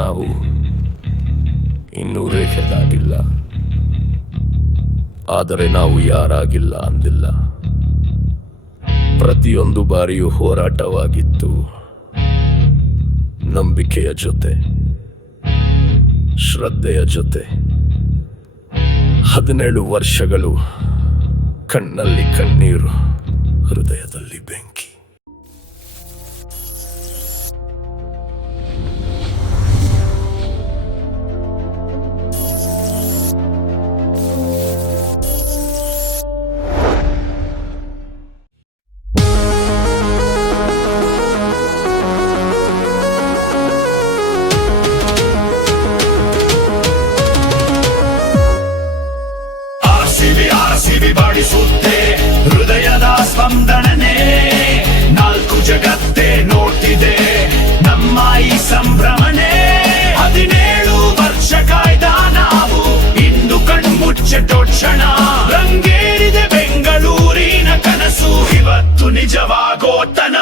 ನಾವು ಇನ್ನೂ ರೇಖೆ ದಾಟಿಲ್ಲ. ಆದರೆ ನಾವು ಯಾರಾಗಿಲ್ಲ ಅಂದಿಲ್ಲ. ಪ್ರತಿಯೊಂದು ಬಾರಿಯೂ ಹೋರಾಟವಾಗಿತ್ತು, ನಂಬಿಕೆಯ ಜೊತೆ, ಶ್ರದ್ಧೆಯ ಜೊತೆ. 17 ವರ್ಷಗಳು, ಕಣ್ಣಲ್ಲಿ ಕಣ್ಣೀರು, ಹೃದಯದಲ್ಲಿ ಬೆಂಕಿ. ಆರ್ಸಿಬಿ ಬಾಡಿಸುತ್ತೆ ಹೃದಯದ ಸ್ಪಂದನನೆ. 4 ಜಗತ್ತೇ ನೋಡ್ತಿದೆ ನಮ್ಮ ಈ ಸಂಭ್ರಮಣೆ. 17 ವರ್ಷ ಕಾಯ್ದ ನಾವು ಇಂದು ಕಣ್ಮುಚ್ಚಟೋ ಕ್ಷಣ. ರಂಗೇರಿದೆ ಬೆಂಗಳೂರಿನ ಕನಸು, ಇವತ್ತು ನಿಜವಾಗೋತನ.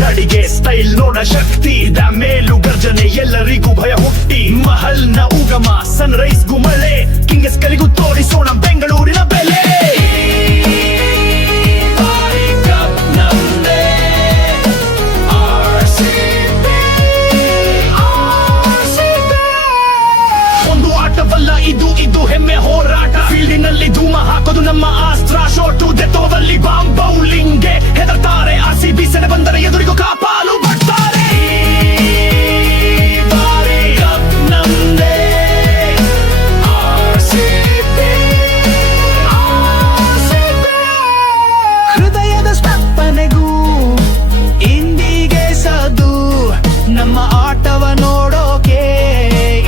ನಡಿಗೆ ಸ್ಟೈಲ್ ನೋಡ ಶಕ್ತಿ, ಮೇಲು ಗರ್ಜನೆ ಎಲ್ಲರಿಗೂ ಭಯ ಹುಟ್ಟಿ. ಮಹಲ್ನ ಉಗಮ ಸನ್ರೈಸ್ ಗುಮಳೆ, ಕಿಂಗಸ್ ಕಲಿಗೂ ತೋರಿಸೋಣ ಬೆಂಗಳೂರಿನ ಬೆಲೆ. ಒಂದು ಆಟವಲ್ಲ ಇದು ಹೆಮ್ಮೆ ಹೋರಾಟ. ಫೀಲ್ಡಿನಲ್ಲಿ ಧೂಮ ಹಾಕೋದು ನಮ್ಮ ಅಸ್ತ್ರ. ಶೋಟು ದೆತ್ತೋವಲ್ಲಿ ಬಾಂಬ್ ಬೌಲಿಂಗ್ಗೆ ಹೆದರ್ತಾರೆ. ಆರ್ಸಿಬಿ ಸೆನೆ ಬಂದರೆ ಎದುರಿಗೂ ಕಾಪಾಲು ಬರ್ತಾರೆ. ಹೃದಯದ ಸ್ಥಾಪನೆಗೂ ಇಂದಿಗೆ ಸದು, ನಮ್ಮ ಆಟವ ನೋಡೋಕೆ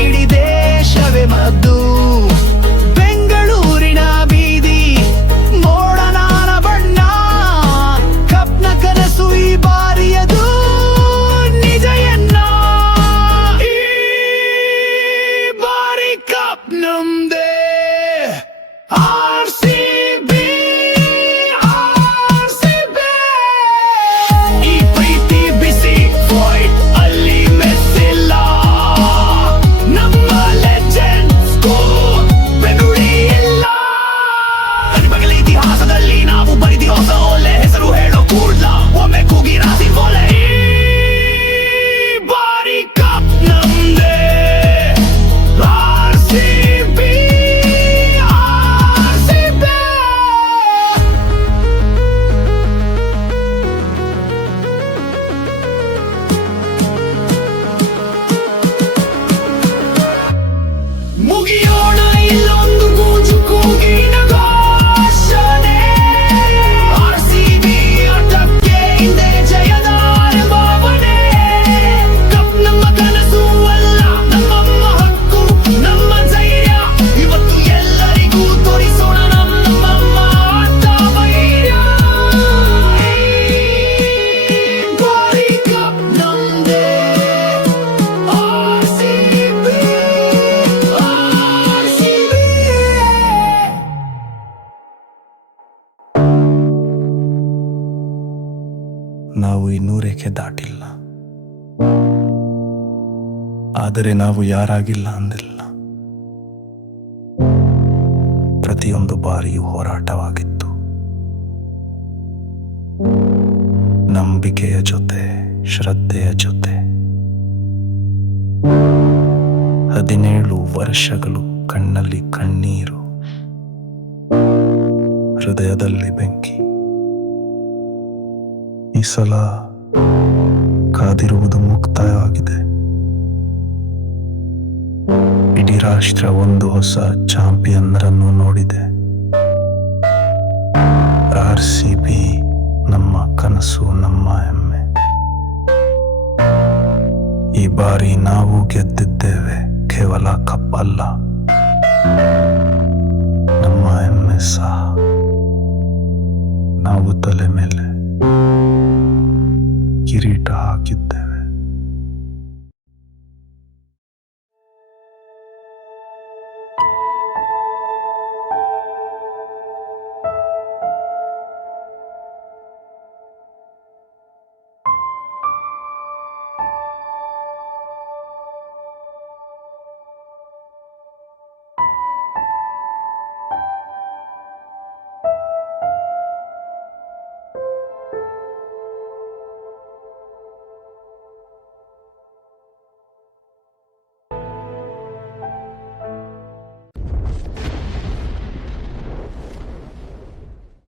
ಇಡೀ ದೇಶವೇ ಮದ್ದು. ಬೆಂಗಳೂರಿನ ಬೀದಿ ಮೋಡನಾನ ಬಣ್ಣ, ಕಪ್ನ ಕನಸು ಈ ಬಾರಿಯದು ನಿಜ ಎನ್ನ. ಈ ಬಾರಿ ಕಪ್ ನಮ್ದೇ. ಆರ್ಸಿಬಿ ಈ ಪ್ರೀತಿ ಬಿಸಿ ಫೈಟ್ ಅಲ್ಲಿ ಮೆಸ್ಸಿಲ್ಲ. ನಮ್ಮ ಲೆಜೆಂಡ್ಸ್ ಬೆನುಡಿ ಇಲ್ಲ. ಬಗಲ ಇತಿಹಾಸದಲ್ಲಿ ನಾವು ಬರಿದಿ ಹೊಸ ಒಲೆ. ಹೆಸರು ಹೇಳೋ ಕೂಡ್ಲ ಒಮ್ಮೆ ಕೂಗಿ ರಾಸಿ ಒಲೆ. ಬಾರಿ ಕಪ್ ನಮ್ದೇ. ಆರ್ಸಿಬಿ ಮುಗಿಯೋಣ ಇಲ್ಲೊಂದು ಗೂಜು ಕೂಗಿನ ಘೋಷಣೆ. ಆರ್ಸಿಬಿ ಆಟಕ್ಕೆ ಹಿಂದೆ ಜಯದ ಭಾವನೆ. ಕಪ್ ನಮ್ಮ ಕನಸು ಅಲ್ಲ, ನಮ್ಮಮ್ಮ ಹಕ್ಕು, ನಮ್ಮ ಧೈರ್ಯ. ಇವತ್ತು ಎಲ್ಲರಿಗೂ ತೋರಿಸೋಣ ನಮ್ಮಮ್ಮ ಆಟ ವೈರ್ಯ. ಬಾರಿ ಕಪ್ ನಮ್ದೇ. ಆರ್ಸಿಬಿ ನಾವು ಇನ್ನೂ ರೇಖೆ ದಾಟಿಲ್ಲ. ಆದರೆ ನಾವು ಯಾರಾಗಿಲ್ಲ ಅಂದಿಲ್ಲ. ಪ್ರತಿಯೊಂದು ಬಾರಿಯೂ ಹೋರಾಟವಾಗಿತ್ತು, ನಂಬಿಕೆಯ ಜೊತೆ, ಶ್ರದ್ಧೆಯ ಜೊತೆ. 17 ವರ್ಷಗಳು, ಕಣ್ಣಲ್ಲಿ ಕಣ್ಣೀರು, ಹೃದಯದಲ್ಲಿ ಬೆಂಕಿ. ಈ ಸಲ ಕಾದಿರುವುದು ಮುಕ್ತಾಯವಾಗಿದೆ. ಇಡೀ ರಾಷ್ಟ್ರ ಒಂದು ಹೊಸ ಚಾಂಪಿಯನ್ರನ್ನು ನೋಡಿದೆ. ಆರ್ಸಿಬಿ ನಮ್ಮ ಕನಸು, ನಮ್ಮ ಹೆಮ್ಮೆ. ಈ ಬಾರಿ ನಾವು ಗೆದ್ದಿದ್ದೇವೆ, ಕೇವಲ ಕಪ್ ಅಲ್ಲ, ನಮ್ಮ ಹೆಮ್ಮೆ ಸಹ. ನಾವು ತಲೆ ಮೇಲೆ